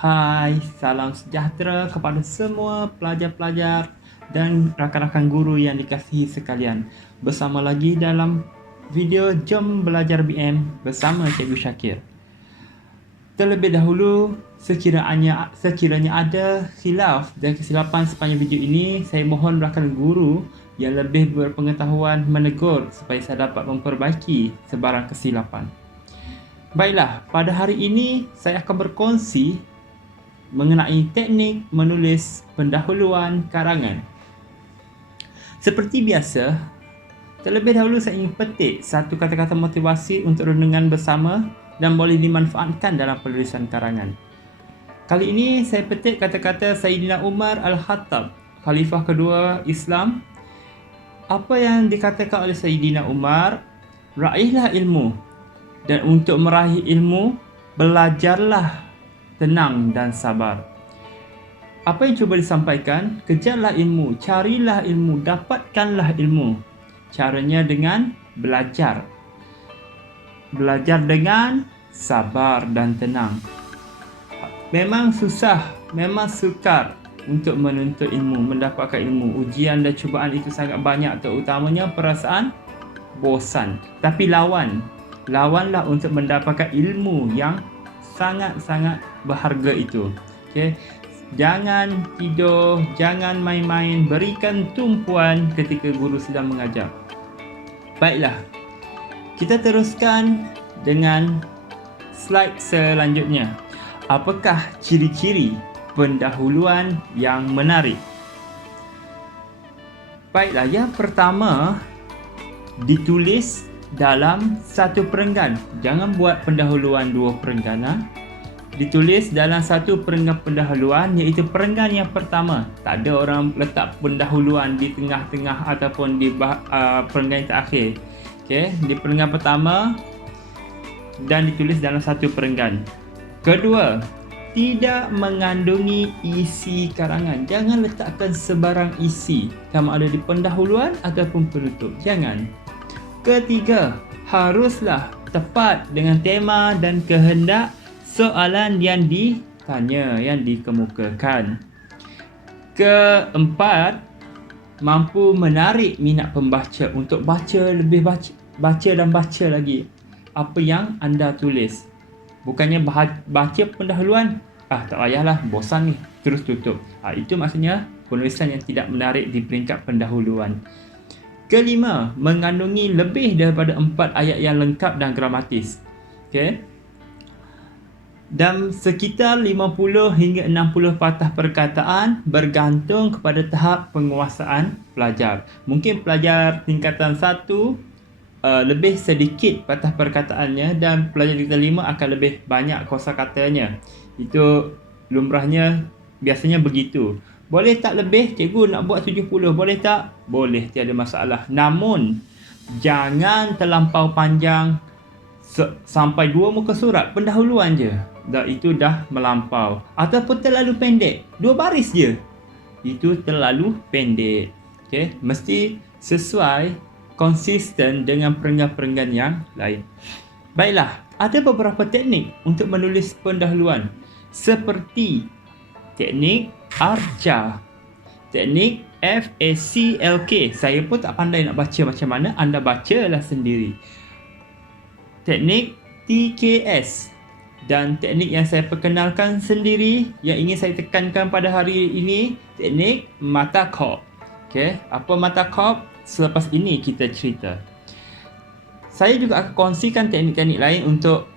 Hai, salam sejahtera kepada semua pelajar-pelajar dan rakan-rakan guru yang dikasihi sekalian. Bersama lagi dalam video Jom Belajar BM bersama Cikgu Syakir. Terlebih dahulu, sekiranya ada khilaf dan kesilapan sepanjang video ini, saya mohon rakan guru yang lebih berpengetahuan menegur supaya saya dapat memperbaiki sebarang kesilapan. Baiklah, pada hari ini saya akan berkongsi mengenai teknik menulis pendahuluan karangan. Seperti biasa, terlebih dahulu saya ingin petik satu kata-kata motivasi untuk renungan bersama dan boleh dimanfaatkan dalam penulisan karangan. Kali ini saya petik kata-kata Sayyidina Umar Al-Khattab, Khalifah kedua Islam. Apa yang dikatakan oleh Sayyidina Umar? Raihlah ilmu, dan untuk meraih ilmu, belajarlah tenang dan sabar. Apa yang cuba disampaikan? Kejarlah ilmu, carilah ilmu, dapatkanlah ilmu. Caranya dengan belajar. Belajar dengan sabar dan tenang. Memang susah, memang sukar untuk menuntut ilmu, mendapatkan ilmu. Ujian dan cubaan itu sangat banyak, terutamanya perasaan bosan. Tapi lawanlah untuk mendapatkan ilmu yang sangat-sangat berharga itu. Okey. Jangan tidur, jangan main-main, berikan tumpuan ketika guru sedang mengajar. Baiklah. Kita teruskan dengan slide selanjutnya. Apakah ciri-ciri pendahuluan yang menarik? Baiklah, yang pertama, ditulis dalam satu perenggan. Jangan buat pendahuluan dua perenggan. Ditulis dalam satu perenggan pendahuluan, iaitu perenggan yang pertama. Tak ada orang letak pendahuluan di tengah-tengah ataupun di perenggan yang terakhir. Okey, di perenggan pertama dan ditulis dalam satu perenggan. Kedua, tidak mengandungi isi karangan. Jangan letakkan sebarang isi, sama ada di pendahuluan ataupun penutup. Jangan. Ketiga, haruslah tepat dengan tema dan kehendak soalan yang ditanya, yang dikemukakan. Keempat, mampu menarik minat pembaca untuk baca dan baca lagi apa yang anda tulis. Bukannya baca pendahuluan, tak payahlah, bosan ni, terus tutup. Itu maksudnya penulisan yang tidak menarik di peringkat pendahuluan. Kelima, mengandungi lebih daripada 4 ayat yang lengkap dan gramatis. Okey. Dan sekitar 50 hingga 60 patah perkataan bergantung kepada tahap penguasaan pelajar. Mungkin pelajar tingkatan 1 lebih sedikit patah perkataannya dan pelajar tingkatan 5 akan lebih banyak kosakatanya. Itu lumrahnya, biasanya begitu. Boleh tak lebih? Cikgu nak buat 70. Boleh tak? Boleh, tiada masalah. Namun, jangan terlampau panjang sampai 2 muka surat. Pendahuluan je. Itu dah melampau. Ataupun terlalu pendek. 2 baris je. Itu terlalu pendek. Okay? Mesti sesuai, konsisten dengan perenggan-perenggan yang lain. Baiklah, ada beberapa teknik untuk menulis pendahuluan. Seperti teknik Arca, teknik FACLK. Saya pun tak pandai nak baca macam mana, anda bacalah sendiri. Teknik TKS dan teknik yang saya perkenalkan sendiri yang ingin saya tekankan pada hari ini, teknik Mata Kop. Okey, apa Mata Kop? Selepas ini kita cerita. Saya juga akan kongsikan teknik-teknik lain untuk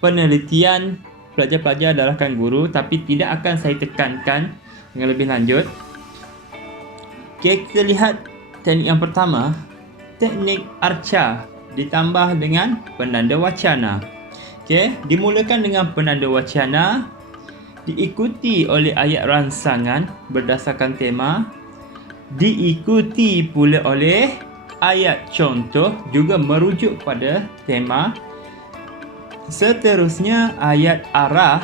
penelitian pelajar-pelajar dan rakan guru, tapi tidak akan saya tekankan dengan lebih lanjut. Okay, kita lihat teknik yang pertama, teknik Arca ditambah dengan penanda wacana. Okay, dimulakan dengan penanda wacana, diikuti oleh ayat rangsangan berdasarkan tema, diikuti pula oleh ayat contoh juga merujuk pada tema. Seterusnya ayat arah,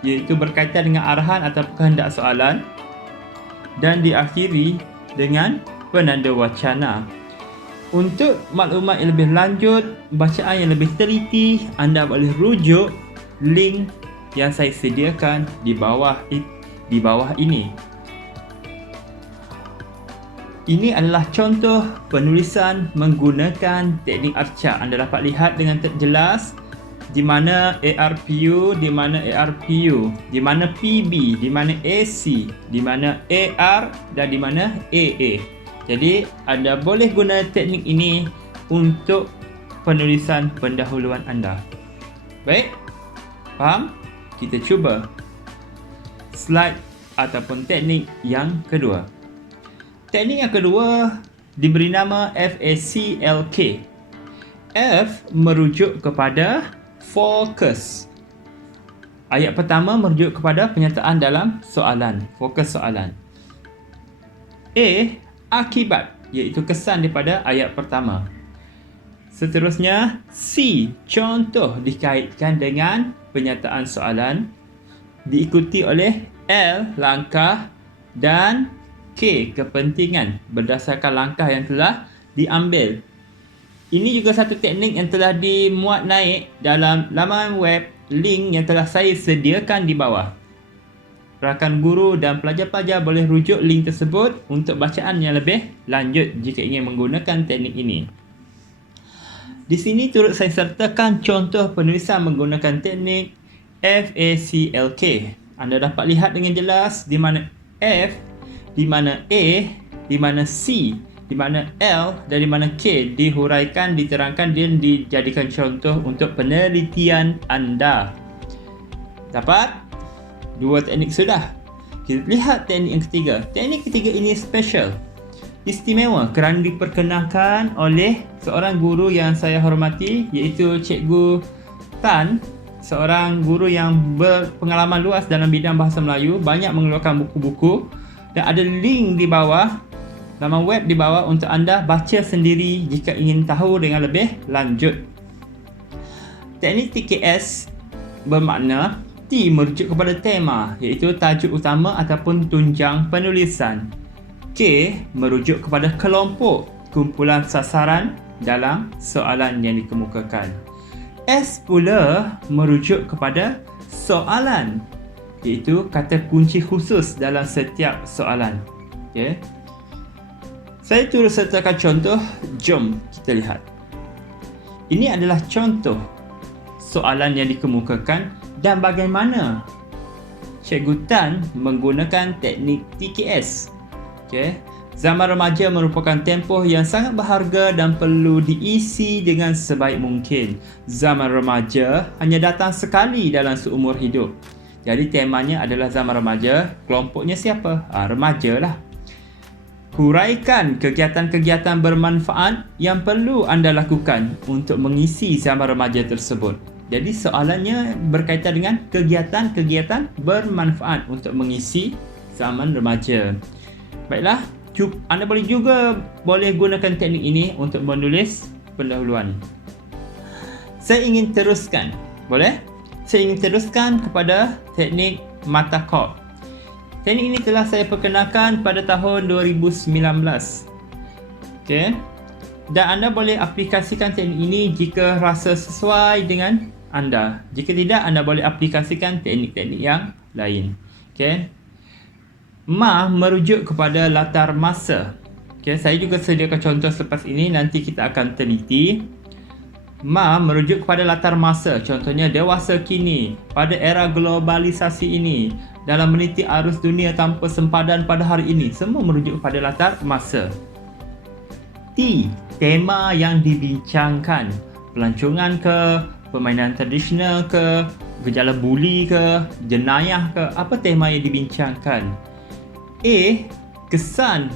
iaitu berkaitan dengan arahan atau kehendak soalan, dan diakhiri dengan penanda wacana. Untuk maklumat yang lebih lanjut, bacaan yang lebih teliti, anda boleh rujuk link yang saya sediakan di bawah ini. Ini adalah contoh penulisan menggunakan teknik arca. Anda dapat lihat dengan jelas di mana ARPU, di mana ARPU, di mana PB, di mana AC, di mana AR dan di mana AA. Jadi anda boleh guna teknik ini untuk penulisan pendahuluan anda. Baik? Faham? Kita cuba slide ataupun teknik yang kedua. Teknik yang kedua diberi nama FACLK. F merujuk kepada fokus. Ayat pertama merujuk kepada penyataan dalam soalan, fokus soalan. A, akibat, iaitu kesan daripada ayat pertama. Seterusnya, C, contoh dikaitkan dengan penyataan soalan, diikuti oleh L, langkah, dan K, kepentingan berdasarkan langkah yang telah diambil. Ini juga satu teknik yang telah dimuat naik dalam laman web link yang telah saya sediakan di bawah. Rakan guru dan pelajar-pelajar boleh rujuk link tersebut untuk bacaan yang lebih lanjut jika ingin menggunakan teknik ini. Di sini turut saya sertakan contoh penulisan menggunakan teknik FACLK. Anda dapat lihat dengan jelas di mana F, di mana A, di mana C, di mana L dan di mana K dihuraikan, diterangkan dan dijadikan contoh untuk penelitian anda. Dapat? Dua teknik sudah. Kita lihat teknik yang ketiga. Teknik ketiga ini special, istimewa kerana diperkenalkan oleh seorang guru yang saya hormati, iaitu Cikgu Tan, seorang guru yang berpengalaman luas dalam bidang bahasa Melayu, banyak mengeluarkan buku-buku. Dan ada link di bawah, laman web di bawah untuk anda baca sendiri jika ingin tahu dengan lebih lanjut. Teknik TKS bermakna T merujuk kepada tema, iaitu tajuk utama ataupun tunjang penulisan. K merujuk kepada kelompok, kumpulan sasaran dalam soalan yang dikemukakan. S pula merujuk kepada soalan, iaitu kata kunci khusus dalam setiap soalan. Okay. Saya turut sertakan contoh. Jom kita lihat. Ini adalah contoh soalan yang dikemukakan dan bagaimana Cikgu Tan menggunakan teknik TKS. Okay. Zaman remaja merupakan tempoh yang sangat berharga dan perlu diisi dengan sebaik mungkin. Zaman remaja hanya datang sekali dalam seumur hidup. Jadi temanya adalah zaman remaja. Kelompoknya siapa? Remaja lah. Huraikan kegiatan-kegiatan bermanfaat yang perlu anda lakukan untuk mengisi zaman remaja tersebut. Jadi soalannya berkaitan dengan kegiatan-kegiatan bermanfaat untuk mengisi zaman remaja. Baiklah, anda boleh gunakan teknik ini untuk menulis pendahuluan. Saya ingin teruskan. Boleh? Saya ingin teruskan kepada teknik mata kod. Teknik ini telah saya perkenalkan pada tahun 2019. Okay. Dan anda boleh aplikasikan teknik ini jika rasa sesuai dengan anda. Jika tidak, anda boleh aplikasikan teknik-teknik yang lain. Okay. Ma merujuk kepada latar masa. Okay. Saya juga sediakan contoh selepas ini, nanti kita akan teliti. Ma merujuk kepada latar masa, contohnya dewasa kini, pada era globalisasi ini, dalam meniti arus dunia tanpa sempadan pada hari ini. Semua merujuk kepada latar masa. T, tema yang dibincangkan, pelancongan ke, permainan tradisional ke, gejala buli ke, jenayah ke, apa tema yang dibincangkan. A, kesan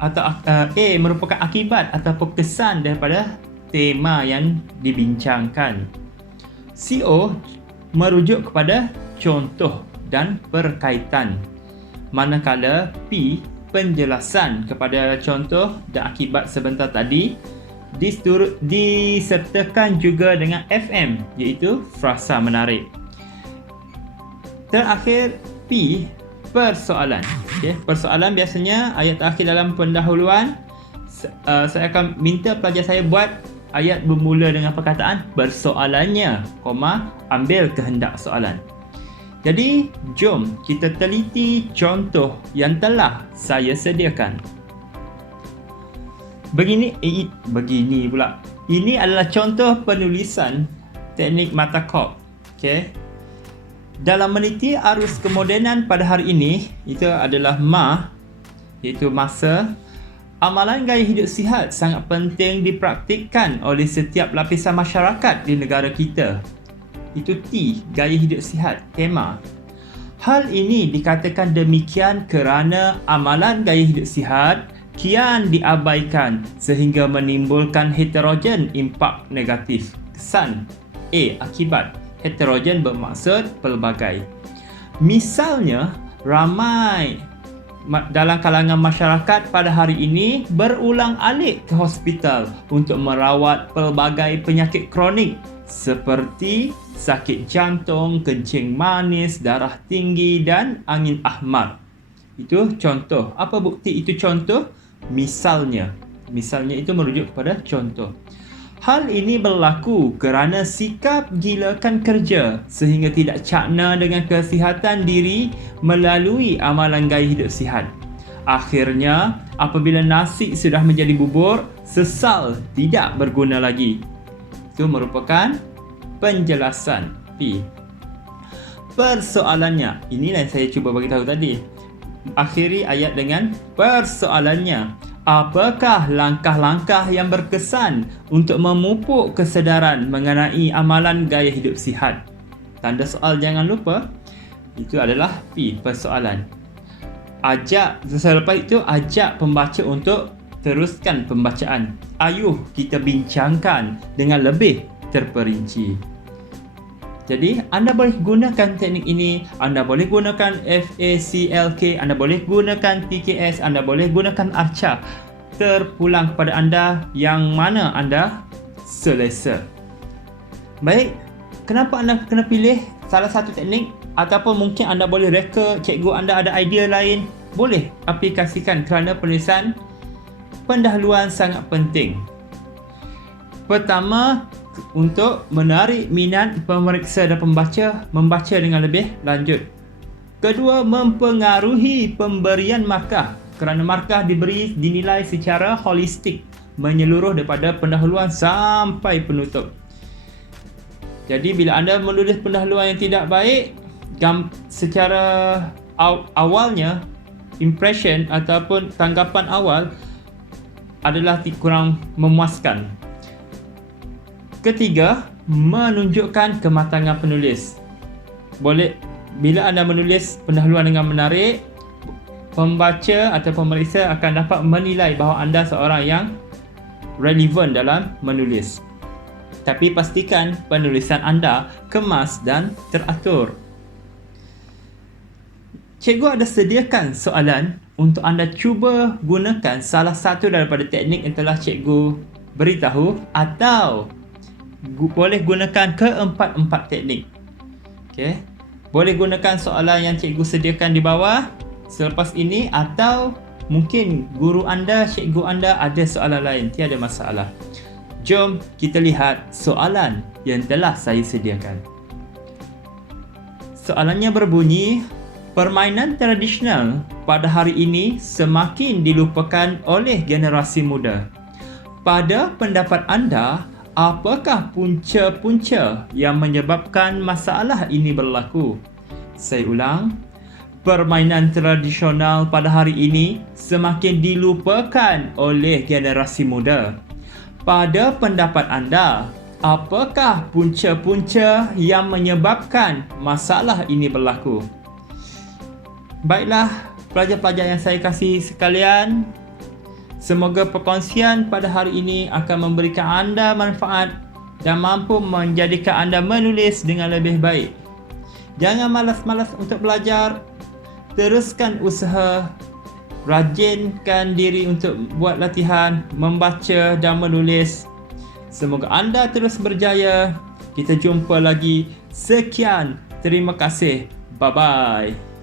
atau A merupakan akibat ataupun kesan daripada tema yang dibincangkan. CO merujuk kepada contoh dan berkaitan. Manakala P penjelasan kepada contoh dan akibat sebentar tadi disertakan juga dengan FM, iaitu frasa menarik. Terakhir P persoalan. Okay. Persoalan biasanya ayat terakhir dalam pendahuluan. Saya akan minta pelajar saya buat ayat bermula dengan perkataan bersoalannya, ambil kehendak soalan. Jadi, jom kita teliti contoh yang telah saya sediakan. Begini pula. Ini adalah contoh penulisan teknik mata kop. Okey. Dalam meniti arus kemodenan pada hari ini, itu adalah iaitu masa. Amalan gaya hidup sihat sangat penting dipraktikkan oleh setiap lapisan masyarakat di negara kita. Itu T, gaya hidup sihat, tema. Hal ini dikatakan demikian kerana amalan gaya hidup sihat kian diabaikan sehingga menimbulkan heterogen impak negatif. Kesan akibat. Heterogen bermaksud pelbagai. Misalnya, ramai dalam kalangan masyarakat pada hari ini berulang-alik ke hospital untuk merawat pelbagai penyakit kronik seperti sakit jantung, kencing manis, darah tinggi dan angin ahmad. Itu contoh. Apa bukti itu contoh? Misalnya. Misalnya itu merujuk kepada contoh. Hal ini berlaku kerana sikap gilakan kerja sehingga tidak cakna dengan kesihatan diri melalui amalan gaya hidup sihat. Akhirnya, apabila nasi sudah menjadi bubur, sesal tidak berguna lagi. Itu merupakan penjelasan P. Persoalannya, inilah yang saya cuba bagi tahu tadi. Akhiri ayat dengan persoalannya. Apakah langkah-langkah yang berkesan untuk memupuk kesedaran mengenai amalan gaya hidup sihat? Tanda soal jangan lupa. Itu adalah P, persoalan. Selepas itu, ajak pembaca untuk teruskan pembacaan. Ayuh kita bincangkan dengan lebih terperinci. Jadi, anda boleh gunakan teknik ini, anda boleh gunakan FACLK, anda boleh gunakan TKS, anda boleh gunakan ARCA. Terpulang kepada anda yang mana anda selesa. Baik, kenapa anda kena pilih salah satu teknik? Ataupun mungkin anda boleh reka cikgu anda ada idea lain? Boleh aplikasikan kerana penulisan pendahuluan sangat penting. Pertama, untuk menarik minat pemeriksa dan pembaca membaca dengan lebih lanjut. Kedua, mempengaruhi pemberian markah kerana markah dinilai secara holistik, menyeluruh daripada pendahuluan sampai penutup. Jadi bila anda menulis pendahuluan yang tidak baik, secara awalnya impression ataupun tanggapan awal adalah kurang memuaskan. Ketiga, menunjukkan kematangan penulis. Bila anda menulis pendahuluan dengan menarik, pembaca atau pemeriksa akan dapat menilai bahawa anda seorang yang relevan dalam menulis. Tapi pastikan penulisan anda kemas dan teratur. Cikgu ada sediakan soalan untuk anda cuba gunakan salah satu daripada teknik yang telah cikgu beritahu atau boleh gunakan keempat-empat teknik. Okey. Boleh gunakan soalan yang cikgu sediakan di bawah selepas ini atau mungkin guru anda, cikgu anda ada soalan lain, tiada masalah. Jom kita lihat soalan yang telah saya sediakan. Soalannya berbunyi, permainan tradisional pada hari ini semakin dilupakan oleh generasi muda. Pada pendapat anda, apakah punca-punca yang menyebabkan masalah ini berlaku? Saya ulang. Permainan tradisional pada hari ini semakin dilupakan oleh generasi muda. Pada pendapat anda, apakah punca-punca yang menyebabkan masalah ini berlaku? Baiklah, pelajar-pelajar yang saya kasihi sekalian, semoga perkongsian pada hari ini akan memberikan anda manfaat dan mampu menjadikan anda menulis dengan lebih baik. Jangan malas-malas untuk belajar. Teruskan usaha. Rajinkan diri untuk buat latihan, membaca dan menulis. Semoga anda terus berjaya. Kita jumpa lagi. Sekian. Terima kasih. Bye-bye.